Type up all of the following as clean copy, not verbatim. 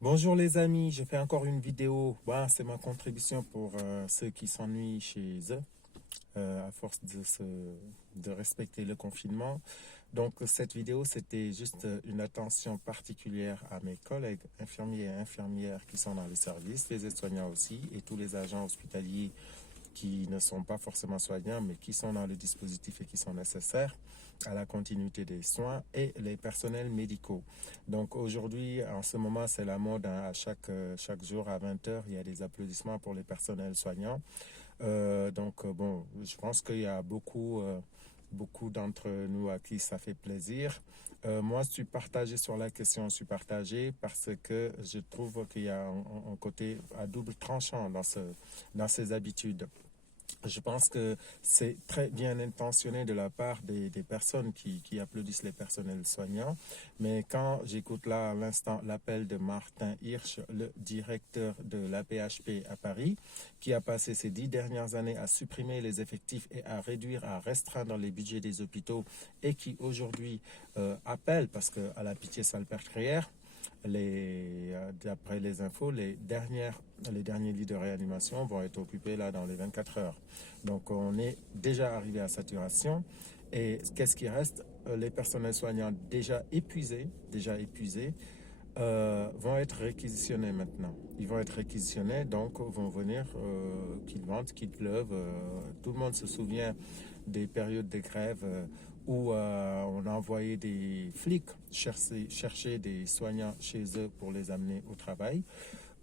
Bonjour les amis, je fais encore une vidéo. C'est ma contribution pour ceux qui s'ennuient chez eux à force de respecter le confinement. Donc cette vidéo, c'était juste une attention particulière à mes collègues infirmiers et infirmières qui sont dans les services, les aides-soignants aussi, et tous les agents hospitaliers qui ne sont pas forcément soignants, mais qui sont dans le dispositif et qui sont nécessaires à la continuité des soins et les personnels médicaux. Donc aujourd'hui, en ce moment, c'est la mode, hein, à chaque jour à 20 heures, il y a des applaudissements pour les personnels soignants. Bon, je pense qu'il y a beaucoup d'entre nous à qui ça fait plaisir. Moi, je suis partagé sur la question, je suis partagé parce que je trouve qu'il y a un côté à double tranchant dans ces habitudes. Je pense que c'est très bien intentionné de la part des personnes qui applaudissent les personnels soignants. Mais quand j'écoute là à l'instant l'appel de Martin Hirsch, le directeur de l'AP-HP à Paris, qui a passé ces 10 dernières années à supprimer les effectifs et à réduire, à restreindre les budgets des hôpitaux et qui aujourd'hui appelle, parce qu'à la pitié salpêtrière, d'après les infos, les derniers lits de réanimation vont être occupés là dans les 24 heures. Donc on est déjà arrivé à saturation. Et qu'est-ce qui reste? Les personnels soignants déjà épuisés, vont être réquisitionnés maintenant. Ils vont être réquisitionnés, donc vont venir, qu'il vente, qu'il pleuve. Tout le monde se souvient des périodes de grève où on a envoyé des flics chercher des soignants chez eux pour les amener au travail.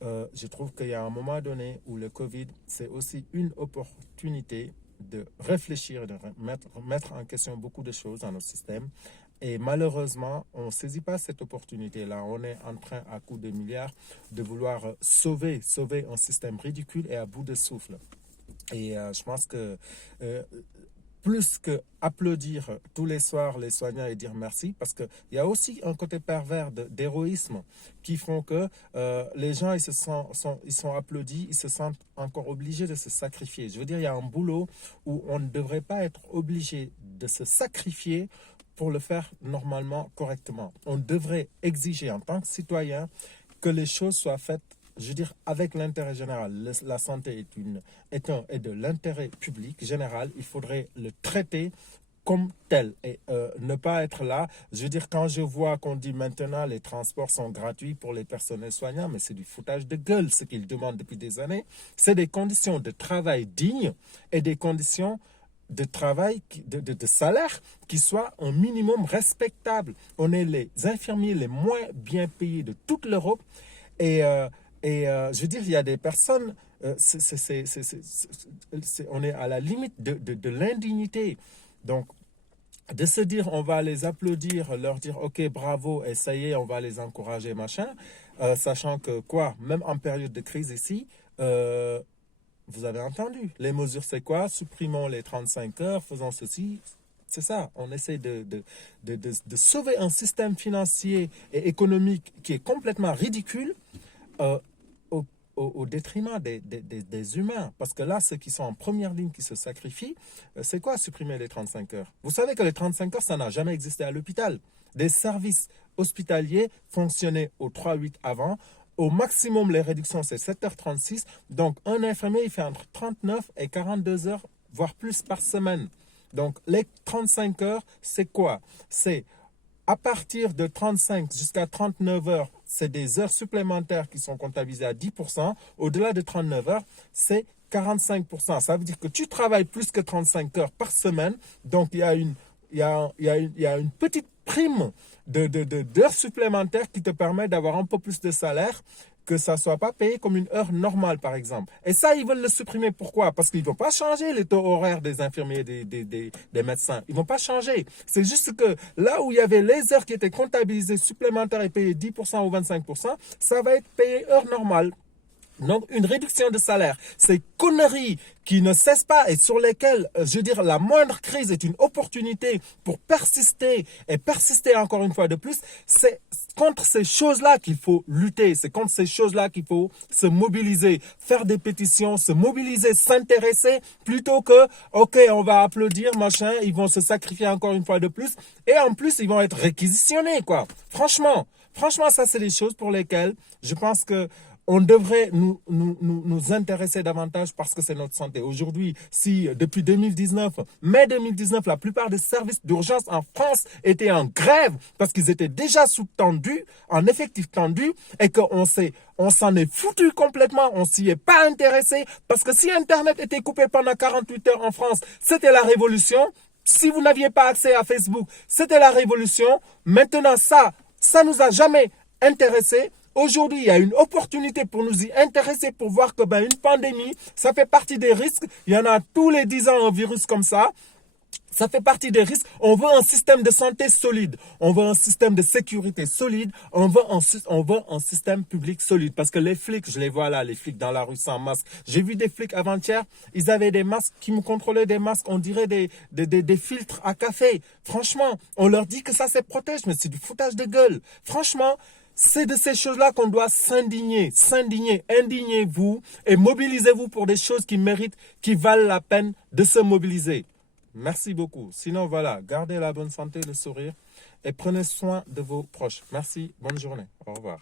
Je trouve qu'il y a un moment donné où le Covid, c'est aussi une opportunité de réfléchir, de mettre en question beaucoup de choses dans nos systèmes. Et malheureusement, on ne saisit pas cette opportunité-là. On est en train, à coups de milliards, de vouloir sauver un système ridicule et à bout de souffle. Et je pense que plus que applaudir tous les soirs les soignants et dire merci, parce qu'il y a aussi un côté pervers d'héroïsme qui font que les gens ils sont applaudis, ils se sentent encore obligés de se sacrifier. Je veux dire, il y a un boulot où on ne devrait pas être obligé de se sacrifier pour le faire normalement, correctement. On devrait exiger en tant que citoyen que les choses soient faites, je veux dire, avec l'intérêt général. La santé est de l'intérêt public général. Il faudrait le traiter comme tel et ne pas être là. Je veux dire, quand je vois qu'on dit maintenant les transports sont gratuits pour les personnels soignants, mais c'est du foutage de gueule ce qu'ils demandent depuis des années. C'est des conditions de travail dignes et des conditions de travail, de salaire qui soient un minimum respectable. On est les infirmiers les moins bien payés de toute l'Europe et je veux dire, il y a des personnes, on est à la limite de l'indignité. Donc, de se dire, on va les applaudir, leur dire, ok, bravo, et ça y est, on va les encourager, machin, sachant que quoi, même en période de crise ici, vous avez entendu, les mesures c'est quoi? Supprimons les 35 heures, faisons ceci. C'est ça, on essaie de sauver un système financier et économique qui est complètement ridicule, euh, au détriment des humains. Parce que là, ceux qui sont en première ligne, qui se sacrifient, c'est quoi supprimer les 35 heures? Vous savez que les 35 heures, ça n'a jamais existé à l'hôpital. Des services hospitaliers fonctionnaient au 3-8 avant. Au maximum, les réductions, c'est 7h36. Donc, un infirmier, il fait entre 39 et 42 heures, voire plus par semaine. Donc, les 35 heures, c'est quoi? C'est à partir de 35 jusqu'à 39 heures, c'est des heures supplémentaires qui sont comptabilisées à 10%. Au-delà de 39 heures, c'est 45%. Ça veut dire que tu travailles plus que 35 heures par semaine. Donc, il y a une petite prime d'heures supplémentaires qui te permet d'avoir un peu plus de salaire, que ça ne soit pas payé comme une heure normale, par exemple. Et ça, ils veulent le supprimer. Pourquoi? Parce qu'ils ne vont pas changer les taux horaires des infirmiers et des médecins. Ils ne vont pas changer. C'est juste que là où il y avait les heures qui étaient comptabilisées supplémentaires et payées 10% ou 25%, ça va être payé heure normale. Donc, une réduction de salaire, ces conneries qui ne cessent pas et sur lesquelles, je veux dire, la moindre crise est une opportunité pour persister et persister encore une fois de plus, c'est contre ces choses-là qu'il faut lutter, c'est contre ces choses-là qu'il faut se mobiliser, faire des pétitions, se mobiliser, s'intéresser, plutôt que, ok, on va applaudir, machin, ils vont se sacrifier encore une fois de plus, et en plus, ils vont être réquisitionnés, quoi. Franchement, Franchement, ça, c'est des choses pour lesquelles je pense que on devrait nous intéresser davantage parce que c'est notre santé. Aujourd'hui, si depuis 2019, mai 2019, la plupart des services d'urgence en France étaient en grève parce qu'ils étaient déjà sous-tendus, en effectif tendu, et on s'en est foutu complètement, on s'y est pas intéressé parce que si Internet était coupé pendant 48 heures en France, c'était la révolution. Si vous n'aviez pas accès à Facebook, c'était la révolution. Maintenant, ça nous a jamais intéressés. Aujourd'hui, il y a une opportunité pour nous y intéresser, pour voir que une pandémie, ça fait partie des risques. Il y en a tous les 10 ans un virus comme ça. Ça fait partie des risques. On veut un système de santé solide. On veut un système de sécurité solide. On veut un système public solide. Parce que les flics, je les vois là, les flics dans la rue sans masque. J'ai vu des flics avant-hier, ils avaient des masques qui me contrôlaient, des masques, on dirait des filtres à café. Franchement, on leur dit que ça se protège, mais c'est du foutage de gueule. Franchement, c'est de ces choses-là qu'on doit s'indigner. Indignez-vous et mobilisez-vous pour des choses qui méritent, qui valent la peine de se mobiliser. Merci beaucoup. Sinon, voilà, gardez la bonne santé, le sourire et prenez soin de vos proches. Merci, bonne journée. Au revoir.